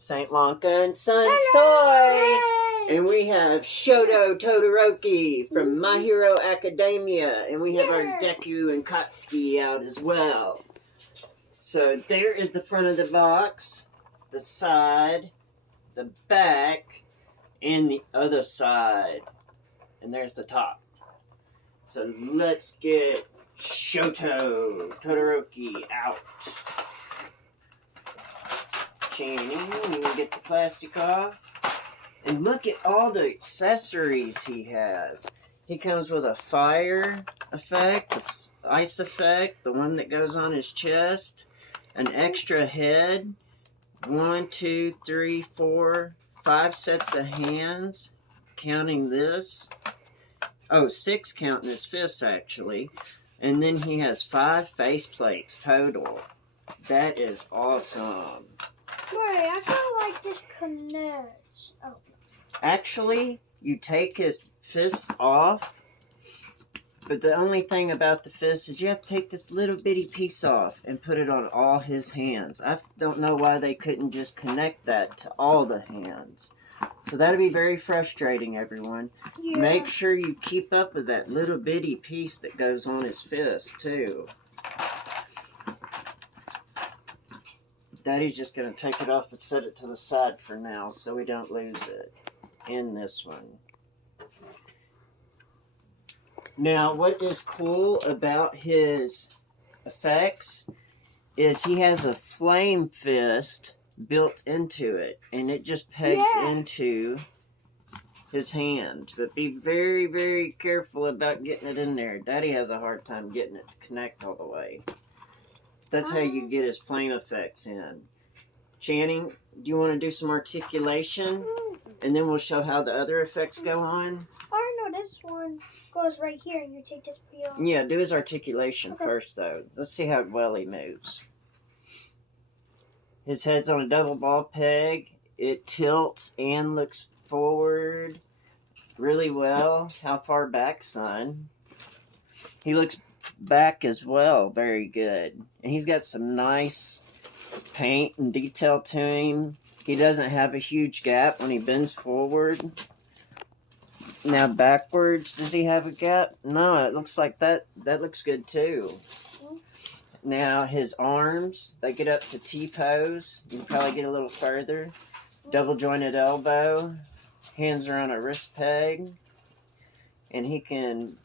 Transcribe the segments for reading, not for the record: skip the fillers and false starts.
St. Lanka and Sons Toys. And we have Shoto Todoroki from My Hero Academia. And we have our Deku and Katsuki out as well. So there is the front of the box, the side, the back, and the other side. And there's the top. So let's get Shoto Todoroki out. Channing, you can get the plastic off. And look at all the accessories he has. He comes with a fire effect, the ice effect, the one that goes on his chest, an extra head, 1, 2, 3, 4, 5 sets of hands, counting this. Oh, 6 counting his fists, actually. And then he has 5 face plates total. That is awesome. Wait, I kind of like this connects. Oh. Actually, you take his fists off, but the only thing about the fist is you have to take this little bitty piece off and put it on all his hands. I don't know why they couldn't just connect that to all the hands. So that'll be very frustrating, everyone. Yeah. Make sure you keep up with that little bitty piece that goes on his fist, too. Daddy's just going to take it off and set it to the side for now so we don't lose it in this one. Now, what is cool about his effects is he has a flame fist built into it, and it just pegs into his hand. But be very, very careful about getting it in there. Daddy has a hard time getting it to connect all the way. That's how you get his flame effects in. Channing, do you want to do some articulation? And then we'll show how the other effects go on? I know this one goes right here and you take this peel. Yeah, do his articulation first, though. Let's see how well he moves. His head's on a double ball peg. It tilts and looks forward really well. How far back, son? He looks back as well, very good. And he's got some nice paint and detail to him. He doesn't have a huge gap when he bends forward. Now backwards, does he have a gap? No, it looks like that looks good too. Now his arms, they get up to T-pose. You can probably get a little further. Double jointed elbow. Hands are on a wrist peg. And he can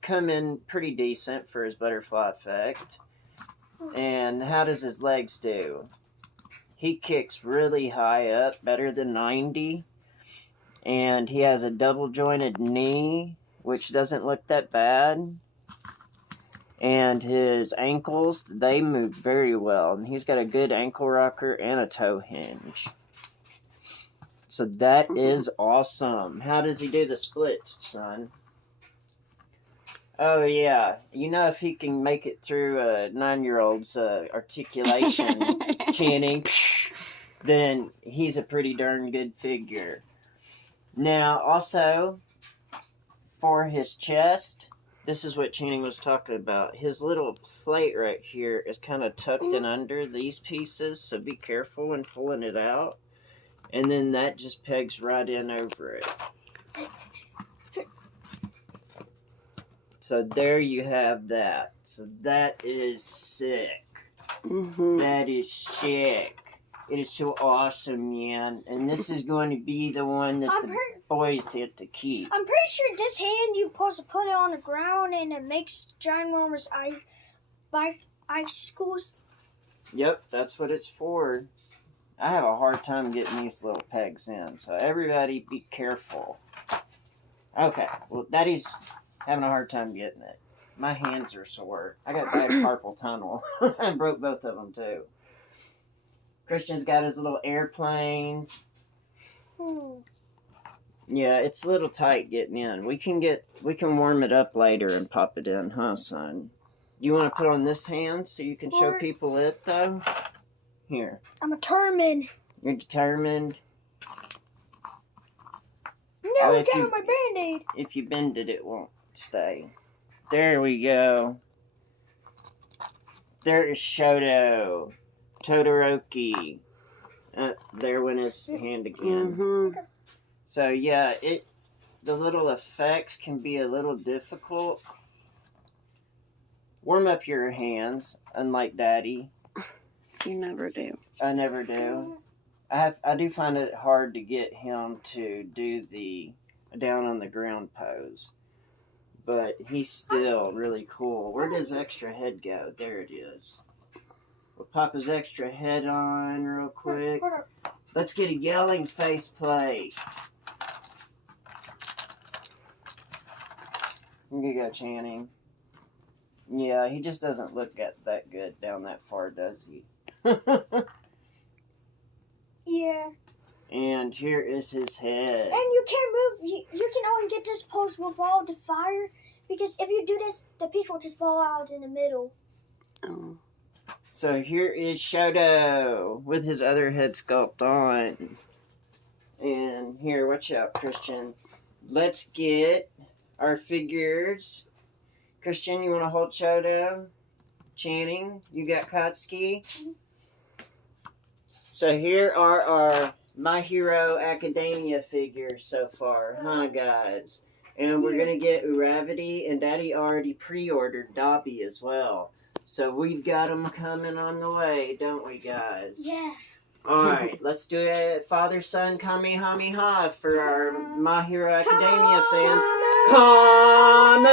come in pretty decent for his butterfly effect. And how does his legs do? He kicks really high up, better than 90. And he has a double jointed knee, which doesn't look that bad. And his ankles, they move very well. And he's got a good ankle rocker and a toe hinge. So that is awesome. How does he do the splits, son? Oh, yeah. You know, if he can make it through a 9-year-old's articulation, Channing, then he's a pretty darn good figure. Now, also, for his chest, this is what Channing was talking about. His little plate right here is kind of tucked in under these pieces, so be careful when pulling it out. And then that just pegs right in over it. So there you have that. So that is sick. That is sick. It is so awesome, man. And this is going to be the one that the boys get to keep. I'm pretty sure this hand you're supposed to put it on the ground and it makes ginormous icicles. Yep, that's what it's for. I have a hard time getting these little pegs in, so everybody be careful. Okay, well, Daddy's having a hard time getting it. My hands are sore. I got bad carpal tunnel. I broke both of them, too. Christian's got his little airplanes. Yeah, it's a little tight getting in. We can warm it up later and pop it in, huh, son? You want to put on this hand so you can show people it, though? Here. I'm determined. You're determined? No, get on my Band-Aid. If you bend it, it won't stay. There we go. There is Shoto. Todoroki. There went his hand again. Mm-hmm. So yeah, the little effects can be a little difficult. Warm up your hands, unlike Daddy. You never do. I never do. I do find it hard to get him to do the down on the ground pose. But he's still really cool. Where does extra head go? There it is. We'll pop his extra head on real quick. Let's get a yelling faceplate. Here you go, Channing. Yeah, he just doesn't look that good down that far, does he? Yeah. And here is his head. And you can't move. You can only get this pose with all the fire, because if you do this, the piece will just fall out in the middle. Oh. So here is Shoto with his other head sculpt on. And here, watch out, Christian. Let's get our figures. Christian, you want to hold Shoto? Channing, you got Katsuki? So here are our My Hero Academia figures so far, huh, guys? And we're going to get Uravity, and Daddy already pre-ordered Dobby as well. So we've got them coming on the way, don't we, guys? Yeah. Alright, let's do it. Father, Son, Kamehameha for our My Hero Academia fans. Kamehameha!